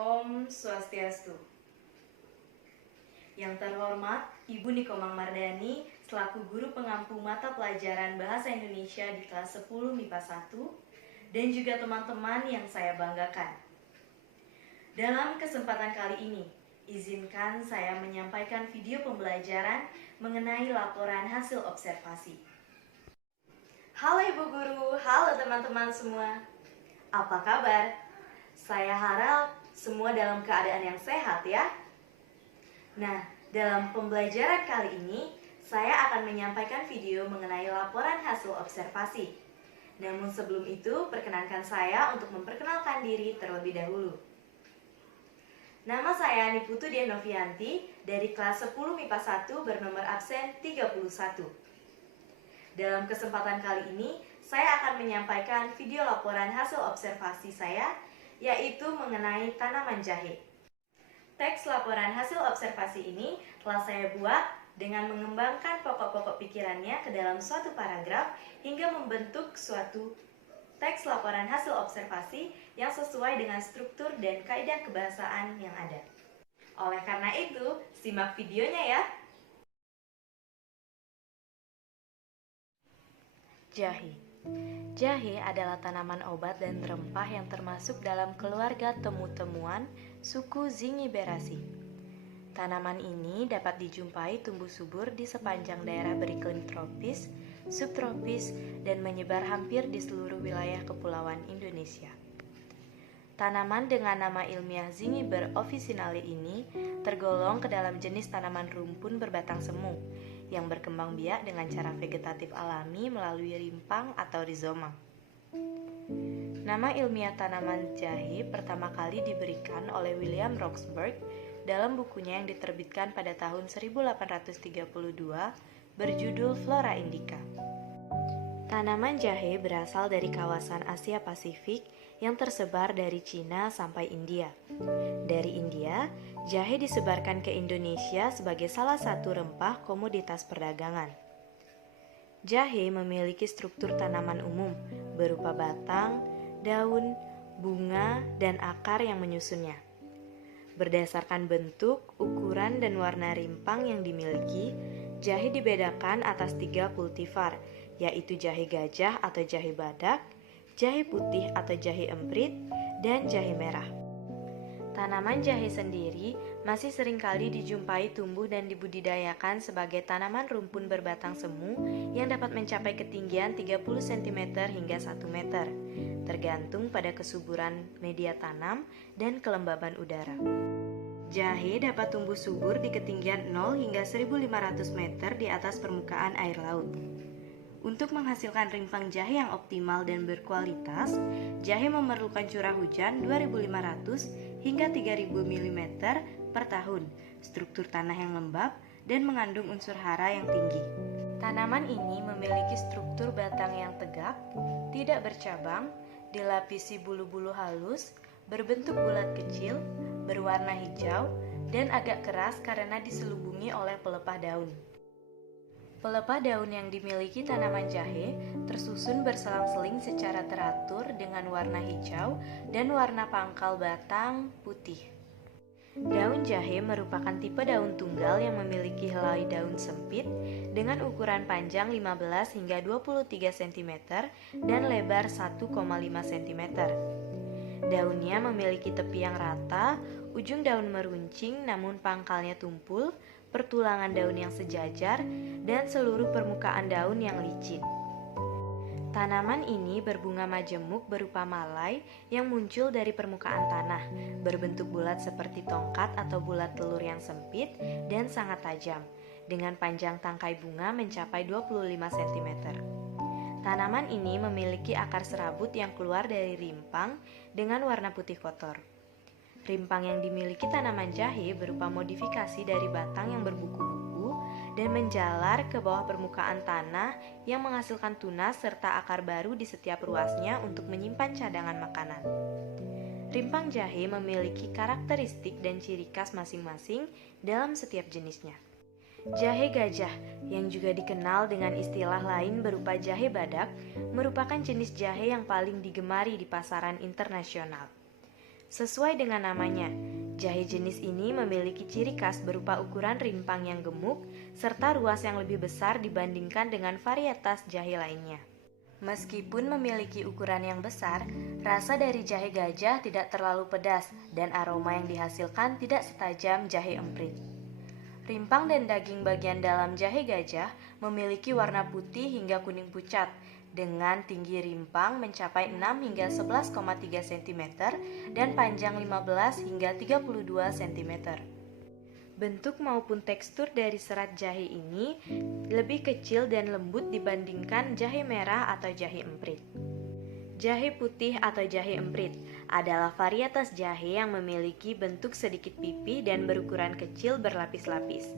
Om Swastiastu. Yang terhormat Ibu Nikomang Mardani selaku Guru Pengampu Mata Pelajaran Bahasa Indonesia di kelas 10 MIPA 1 dan juga teman-teman yang saya banggakan. Dalam kesempatan kali ini, izinkan saya menyampaikan video pembelajaran mengenai laporan hasil observasi. Halo Ibu Guru, halo teman-teman semua. Apa kabar? Saya harap semua dalam keadaan yang sehat ya. Nah, dalam pembelajaran kali ini, saya akan menyampaikan video mengenai laporan hasil observasi. Namun sebelum itu, perkenankan saya untuk memperkenalkan diri terlebih dahulu. Nama saya Niputu Diah Novianti dari kelas 10 MIPA 1 bernomor absen 31. Dalam kesempatan kali ini, saya akan menyampaikan video laporan hasil observasi saya, yaitu mengenai tanaman jahe. Teks laporan hasil observasi ini telah saya buat dengan mengembangkan pokok-pokok pikirannya ke dalam suatu paragraf hingga membentuk suatu teks laporan hasil observasi yang sesuai dengan struktur dan kaidah kebahasaan yang ada. Oleh karena itu, simak videonya ya. Jahe. Jahe adalah tanaman obat dan rempah yang termasuk dalam keluarga temu-temuan suku Zingiberaceae. Tanaman ini dapat dijumpai tumbuh subur di sepanjang daerah beriklim tropis, subtropis, dan menyebar hampir di seluruh wilayah kepulauan Indonesia. Tanaman dengan nama ilmiah Zingiber officinale ini tergolong ke dalam jenis tanaman rumpun berbatang semu yang berkembang biak dengan cara vegetatif alami melalui rimpang atau rizoma. Nama ilmiah tanaman jahe pertama kali diberikan oleh William Roxburgh dalam bukunya yang diterbitkan pada tahun 1832 berjudul Flora Indica. Tanaman jahe berasal dari kawasan Asia Pasifik yang tersebar dari Cina sampai India. Dari India, jahe disebarkan ke Indonesia sebagai salah satu rempah komoditas perdagangan. Jahe memiliki struktur tanaman umum berupa batang, daun, bunga, dan akar yang menyusunnya. Berdasarkan bentuk, ukuran, dan warna rimpang yang dimiliki, jahe dibedakan atas 3 kultivar, yaitu jahe gajah atau jahe badak, jahe putih atau jahe emprit, dan jahe merah. Tanaman jahe sendiri masih seringkali dijumpai tumbuh dan dibudidayakan sebagai tanaman rumpun berbatang semu yang dapat mencapai ketinggian 30 cm hingga 1 meter, tergantung pada kesuburan media tanam dan kelembaban udara. Jahe dapat tumbuh subur di ketinggian 0 hingga 1500 meter di atas permukaan air laut. Untuk menghasilkan rimpang jahe yang optimal dan berkualitas, jahe memerlukan curah hujan 2.500 hingga 3.000 mm per tahun, struktur tanah yang lembab, dan mengandung unsur hara yang tinggi. Tanaman ini memiliki struktur batang yang tegak, tidak bercabang, dilapisi bulu-bulu halus, berbentuk bulat kecil, berwarna hijau, dan agak keras karena diselubungi oleh pelepah daun. Pelepah daun yang dimiliki tanaman jahe tersusun berselang-seling secara teratur dengan warna hijau dan warna pangkal batang putih. Daun jahe merupakan tipe daun tunggal yang memiliki helai daun sempit dengan ukuran panjang 15 hingga 23 cm dan lebar 1,5 cm. Daunnya memiliki tepi yang rata, ujung daun meruncing namun pangkalnya tumpul, pertulangan daun yang sejajar, dan seluruh permukaan daun yang licin. Tanaman ini berbunga majemuk berupa malai yang muncul dari permukaan tanah, berbentuk bulat seperti tongkat atau bulat telur yang sempit dan sangat tajam, dengan panjang tangkai bunga mencapai 25 cm. Tanaman ini memiliki akar serabut yang keluar dari rimpang dengan warna putih kotor. Rimpang yang dimiliki tanaman jahe berupa modifikasi dari batang yang berbuku-buku dan menjalar ke bawah permukaan tanah yang menghasilkan tunas serta akar baru di setiap ruasnya untuk menyimpan cadangan makanan. Rimpang jahe memiliki karakteristik dan ciri khas masing-masing dalam setiap jenisnya. Jahe gajah, yang juga dikenal dengan istilah lain berupa jahe badak, merupakan jenis jahe yang paling digemari di pasaran internasional. Sesuai dengan namanya, jahe jenis ini memiliki ciri khas berupa ukuran rimpang yang gemuk serta ruas yang lebih besar dibandingkan dengan varietas jahe lainnya. Meskipun memiliki ukuran yang besar, rasa dari jahe gajah tidak terlalu pedas dan aroma yang dihasilkan tidak setajam jahe emprit. Rimpang dan daging bagian dalam jahe gajah memiliki warna putih hingga kuning pucat, dengan tinggi rimpang mencapai 6 hingga 11,3 cm dan panjang 15 hingga 32 cm. Bentuk maupun tekstur dari serat jahe ini lebih kecil dan lembut dibandingkan jahe merah atau jahe emprit. Jahe putih atau jahe emprit adalah varietas jahe yang memiliki bentuk sedikit pipih dan berukuran kecil berlapis-lapis.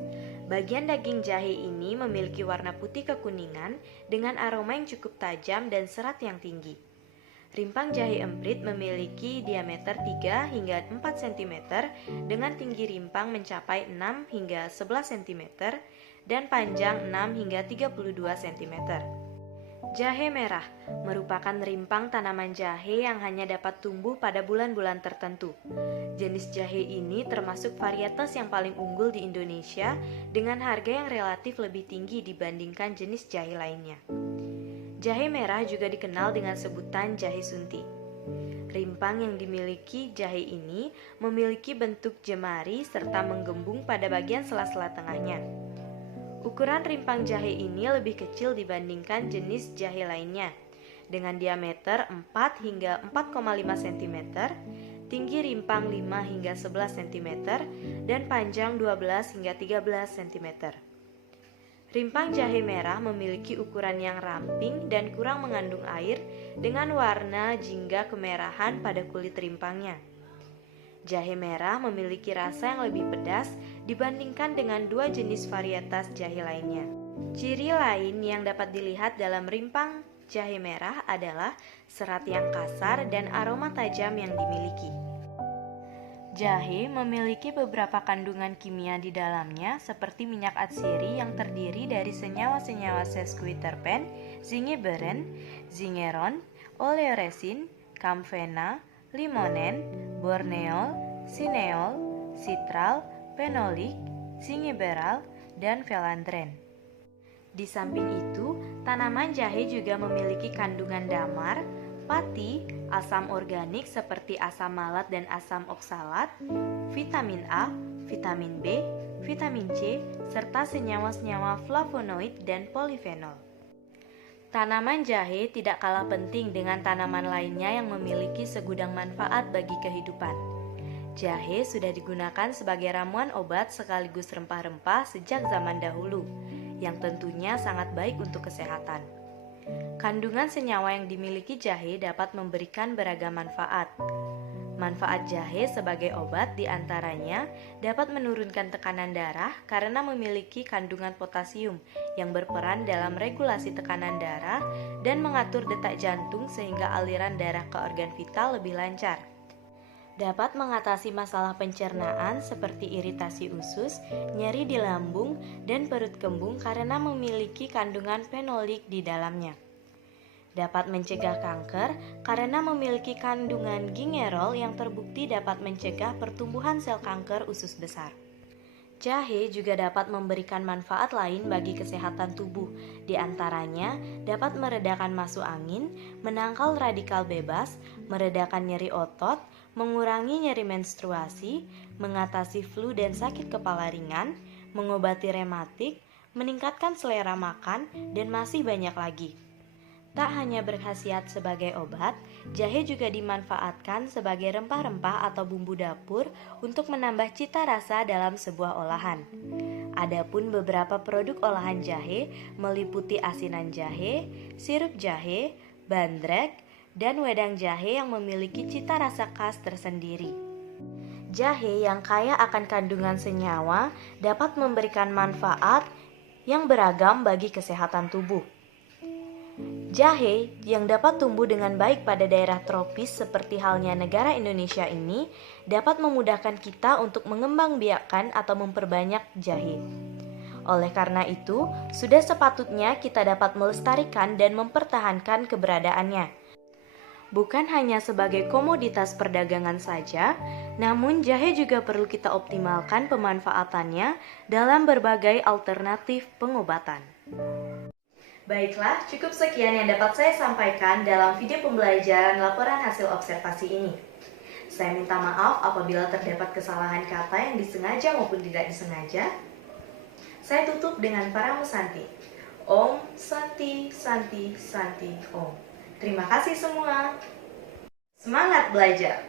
Bagian daging jahe ini memiliki warna putih kekuningan dengan aroma yang cukup tajam dan serat yang tinggi. Rimpang jahe emprit memiliki diameter 3 hingga 4 cm dengan tinggi rimpang mencapai 6 hingga 11 cm dan panjang 6 hingga 32 cm. Jahe merah merupakan rimpang tanaman jahe yang hanya dapat tumbuh pada bulan-bulan tertentu. Jenis jahe ini termasuk varietas yang paling unggul di Indonesia dengan harga yang relatif lebih tinggi dibandingkan jenis jahe lainnya. Jahe merah juga dikenal dengan sebutan jahe sunti. Rimpang yang dimiliki jahe ini memiliki bentuk jemari serta menggembung pada bagian sela-sela tengahnya. Ukuran rimpang jahe ini lebih kecil dibandingkan jenis jahe lainnya, dengan diameter 4 hingga 4,5 cm, tinggi rimpang 5 hingga 11 cm, dan panjang 12 hingga 13 cm. Rimpang jahe merah memiliki ukuran yang ramping dan kurang mengandung air dengan warna jingga kemerahan pada kulit rimpangnya. Jahe merah memiliki rasa yang lebih pedas dibandingkan dengan dua jenis varietas jahe lainnya. Ciri lain yang dapat dilihat dalam rimpang jahe merah adalah serat yang kasar dan aroma tajam yang dimiliki. Jahe memiliki beberapa kandungan kimia di dalamnya seperti minyak atsiri yang terdiri dari senyawa-senyawa sesquiterpen, zingiberin, zingeron, oleoresin, kamfena, limonen, borneol, sineol, sitral, fenolik, zingiberal, dan felandren. Di samping itu, tanaman jahe juga memiliki kandungan damar, pati, asam organik seperti asam malat dan asam oksalat, vitamin A, vitamin B, vitamin C, serta senyawa-senyawa flavonoid dan polifenol. Tanaman jahe tidak kalah penting dengan tanaman lainnya yang memiliki segudang manfaat bagi kehidupan. Jahe sudah digunakan sebagai ramuan obat sekaligus rempah-rempah sejak zaman dahulu, yang tentunya sangat baik untuk kesehatan. Kandungan senyawa yang dimiliki jahe dapat memberikan beragam manfaat. Manfaat jahe sebagai obat diantaranya dapat menurunkan tekanan darah karena memiliki kandungan potasium yang berperan dalam regulasi tekanan darah dan mengatur detak jantung sehingga aliran darah ke organ vital lebih lancar. Dapat mengatasi masalah pencernaan seperti iritasi usus, nyeri di lambung, dan perut kembung karena memiliki kandungan fenolik di dalamnya. Dapat mencegah kanker karena memiliki kandungan gingerol yang terbukti dapat mencegah pertumbuhan sel kanker usus besar. Jahe juga dapat memberikan manfaat lain bagi kesehatan tubuh, di antaranya dapat meredakan masuk angin, menangkal radikal bebas, meredakan nyeri otot, mengurangi nyeri menstruasi, mengatasi flu dan sakit kepala ringan, mengobati rematik, meningkatkan selera makan, dan masih banyak lagi. Tak hanya berkhasiat sebagai obat, jahe juga dimanfaatkan sebagai rempah-rempah atau bumbu dapur untuk menambah cita rasa dalam sebuah olahan. Adapun beberapa produk olahan jahe meliputi asinan jahe, sirup jahe, bandrek, dan wedang jahe yang memiliki cita rasa khas tersendiri. Jahe yang kaya akan kandungan senyawa dapat memberikan manfaat yang beragam bagi kesehatan tubuh. Jahe yang dapat tumbuh dengan baik pada daerah tropis seperti halnya negara Indonesia ini dapat memudahkan kita untuk mengembangbiakkan atau memperbanyak jahe. Oleh karena itu, sudah sepatutnya kita dapat melestarikan dan mempertahankan keberadaannya. Bukan hanya sebagai komoditas perdagangan saja, namun jahe juga perlu kita optimalkan pemanfaatannya dalam berbagai alternatif pengobatan. Baiklah, cukup sekian yang dapat saya sampaikan dalam video pembelajaran laporan hasil observasi ini. Saya minta maaf apabila terdapat kesalahan kata yang disengaja maupun tidak disengaja. Saya tutup dengan Paramusanti. Om Santi Santi Santi Om. Terima kasih semua. Semangat belajar!